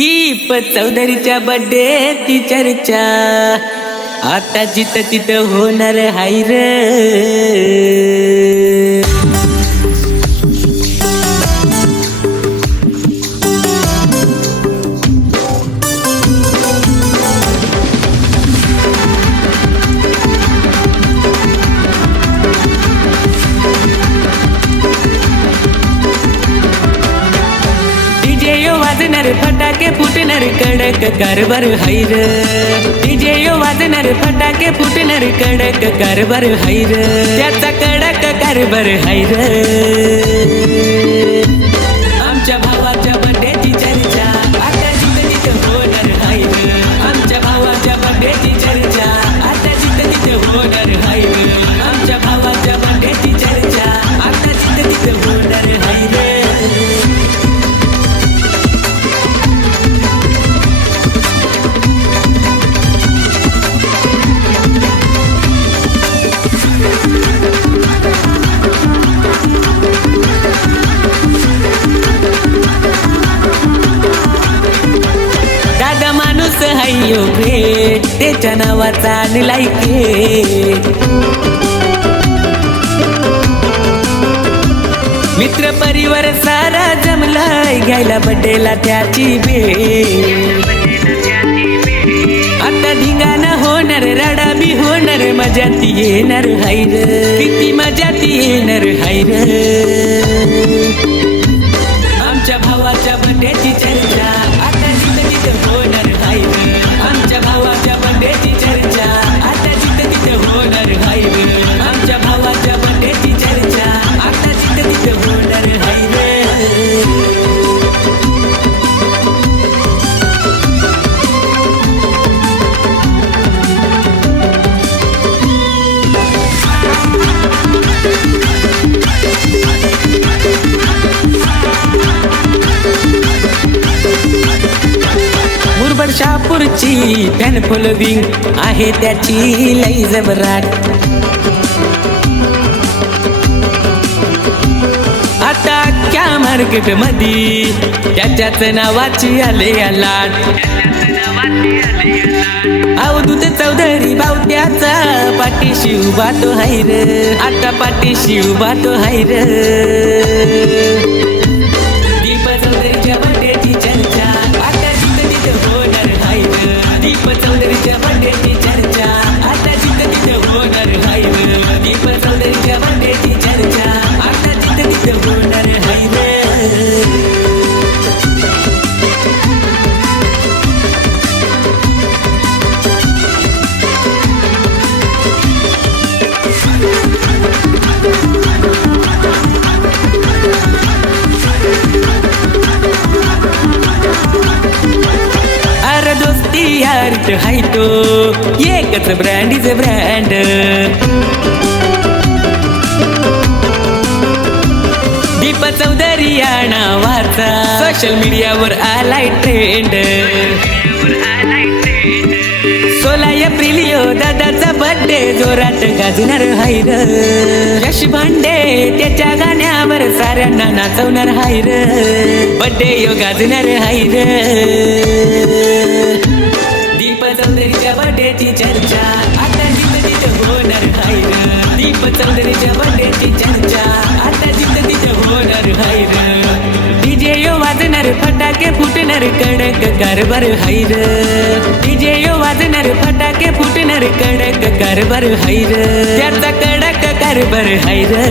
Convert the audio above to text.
Deepak चौधरीच्या birthday ती चर्चा आता जिथं तिथं होणार हाय रे. वाजणार फटाके फुटणार कडक कारभार हाय रे. डीजे यो वाजणार फटाके फुटणार कडक कारभार हाय रे. त्याचा कडक कारभार हाय रे. आमच्या भावाच्या बर्थडेची चर्चा आता जिथं तिथं होणार हाय रे. आमच्या भावाच्या बर्थडेची चर्चा आता जिथं तिथं होणार हाय रे. आमच्या भावाच्या बर्थडेची चर्चा आता जिथं तिथं होणार हाय रे. दादा माणूस हायो भेट त्याच्या नावाचा आणलाय केक. मित्र परिवार सारा जमलाय घ्यायला बड्डेला त्याची भेट. आता धिंगाणा होणार रडा बी होणार मजा ती येणार हाय रे. किती मजा ती येणार हाय रे. आमच्या भावाच्या बर्थडेची चर्चा आता जिथं तिथं होणार हाय रे. आमच्या भावाच्या बर्थडेची चर्चा आता जिथं तिथं होणार हाय रे. आमच्या भावाच्या बर्थडेची चर्चा आता जिथं तिथं होणार हाय रे. मुरबाड शहापूरची फॅन फॉलोविंग आहे त्याची लई जबराट. आता अख्ख्या मार्केट मध्ये त्याच्याच नावाची आले लाट. अवधूत चौधरी भाऊ त्याचा पाठीशी उभा तो हाय रे. आता पाठीशी उभा तो हाय रे. दीपक चौधरीच्या बर्थडेची चर्चा आता जिथं तिथं होणार हाय रे. दीपक चौधरीच्या बर्थडेची चर्चा आता जिथं तिथं होणार हाय रे. दीपक चौधरीच्या बर्थडेची चर्चा आता जिथं तिथं होणार हाय रे. अरे दोस्ती यार हाय तो एकच brand is brand. Deepak Chaudhary या नावाचा सोशल मीडियावर आलाय ट्रेंड. 16 एप्रिल यो दादाचा बर्थडे जोरात गाजणार हाय रे. यश भांडे त्याच्या गाण्यावर साऱ्यांना नाचवणार हाय रे. बर्थडे यो गाजणार हाय रे. दीपक चौधरीच्या बर्थडेची चर्चा आता जिथं तिथं होणार हाय रे. दीपक चौधरीच्या बर्थडेची चर्चा आता जिथं तिथं होणार हाय रे. डीजे यो वाजणार फटाके फुटणार कडक कारभार हाय रे. डीजे यो वाजणार फटाके फुटणार कडक कारभार हाय रे. त्याचा कडक कारभार हाय रे.